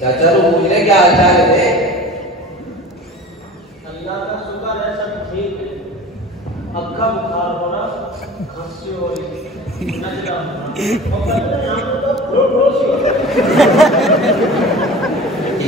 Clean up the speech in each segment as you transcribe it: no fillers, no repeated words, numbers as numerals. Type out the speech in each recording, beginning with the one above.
चाचा तो पूछ रहे क्या हाल चाल है? अल्लाह का शुक्र है सब ठीक है। अक्का बुखार हो रहा, खांसी हो रही, नजला हो रहा, और कहते हैं यहाँ तो फ्लोट सी हो रही है।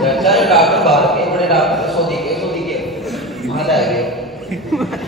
चाचा ने डॉक्टर भारत के बड़े डॉक्टर सऊदी के वहाँ जाएंगे.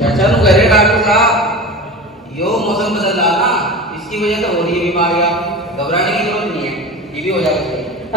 चाचा ने कह रहे डॉक्टर साहब यो मौसम बदल रहा ना इसकी वजह से हो रही है बीमारियाँ घबराने की जरूरत नहीं है ये भी हो जाएगा.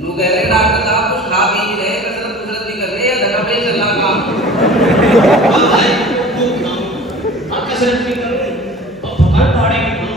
नु कह रहे डॉक्टर साहब कुछ खा पी नहीं रहे कसरत नहीं कर रहे या धक्का पे चल रहा काम. भाई खूब खाओ, आप कसरत भी करो, और फकर पहाड़ी भी खाओ.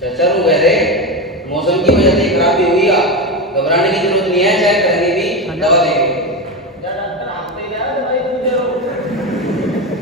चाचा नु कह रहे मौसम की वजह से खराबी हुई है घबराने की जरूरत नहीं है चाहे कहीं भी दवा देंगे. डॉक्टर आते गया भाई पूछे हो.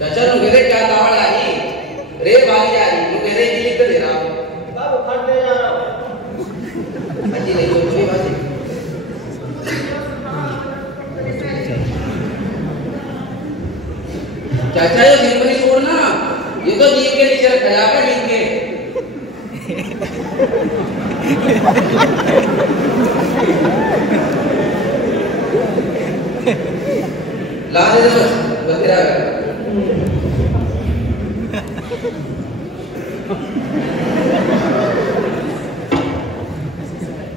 चाचा नु कह रहे क्या कावड़ आ रही रे भागी जा रही नु कह रहे जी लिख कर दे रहा हूँ. बाबू खड़े जा रहा हूँ. अच्छी नहीं तो कोई बात नहीं. चाचा ये सिंपली छोड़ना ये तो जीप के नीचे रखा जाएगा जीप के. ला दे दो बंदरा.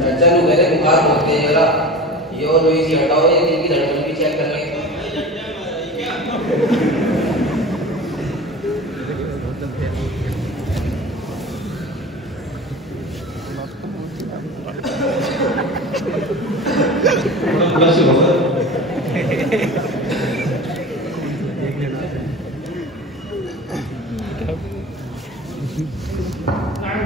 चाचा नु कह रहे बुखार बहुत तेज है ये और लोई सी हटाओ ये दिल की धड़कन भी चेक कर ले.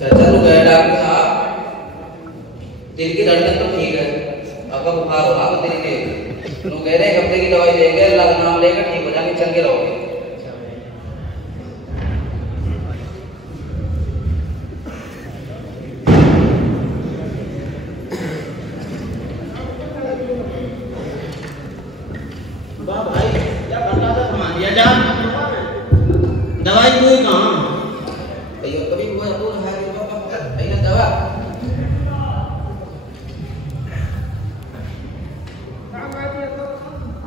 चाचा नु कह डॉक्टर साहब दिल की धड़कन तो ठीक है आपका बुखार हो रहा है दिल के नु कह रहे हफ्ते की दवाई देंगे अल्लाह का नाम लेकर ठीक हो जाएंगे चल के रहोगे. भाई क्या करता था थमा दिया जा. दवाई कोई कहाँ. अयो कभी हुआ तो है जो अइना दवा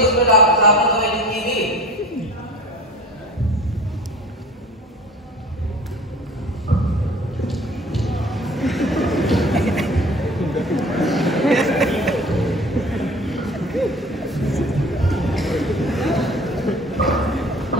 जिसमें डॉक्टर साहब ने दवाई लिखी थी.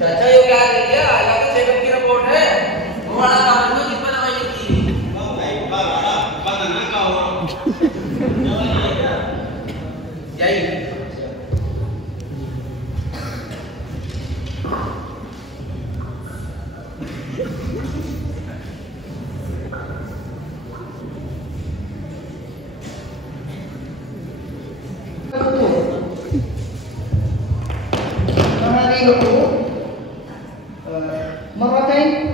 चाचा ये क्या कर लिया? अलग से चेकअप की रिपोर्ट है.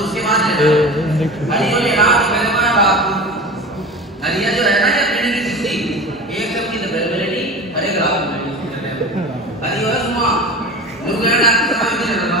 उसके बाद हरियो ने रात पहले मारा बाप हरिया जो है ना ये ट्रेनिंग की सिस्टी एक सबकी अवेलेबिलिटी और एक रात में हरियो है सुमा लोग यार रात को समझ नहीं रहा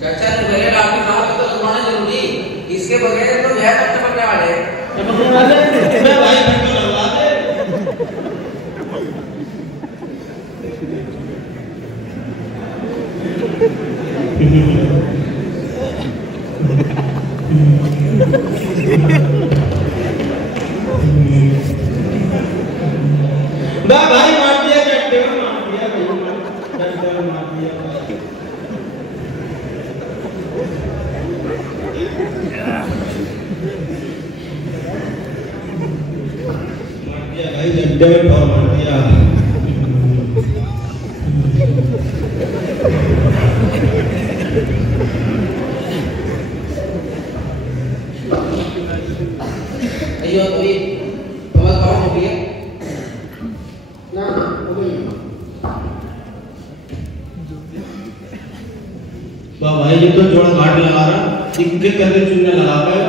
चाचा ने बगैर आपके साथ तो लगवाना जरूरी इसके बगैर तो यह पकड़ने वाले मैं भाई घंटों लगवा दे भाई मार दिया घंटे में मार दिया भाई झंडे में ठोर मार दिया अयो तो ये तुम्हारा काम हो गया ना हो गई वाह भाई ये तो जोड़ा घाट लगा रहा इनके करके चुनने लगा पाया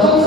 500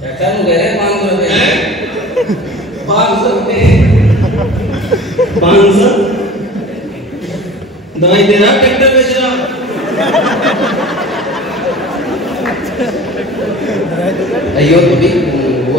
चाचा ने गए 500 रुपए 500 रुपए 500 दवाई दे रहा ट्रैक्टर बेच रहा अयो तो भी वो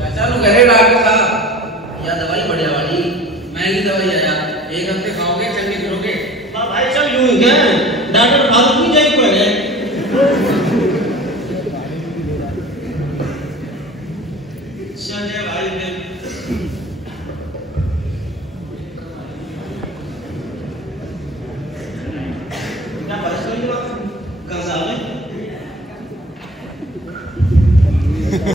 चाचा ने गए डॉक्टर साहब यह दवाई बढ़िया वाली महंगी दवाई है यार एक हफ्ते खाओगे चंगे फिरोगे भाई सब यूं ही है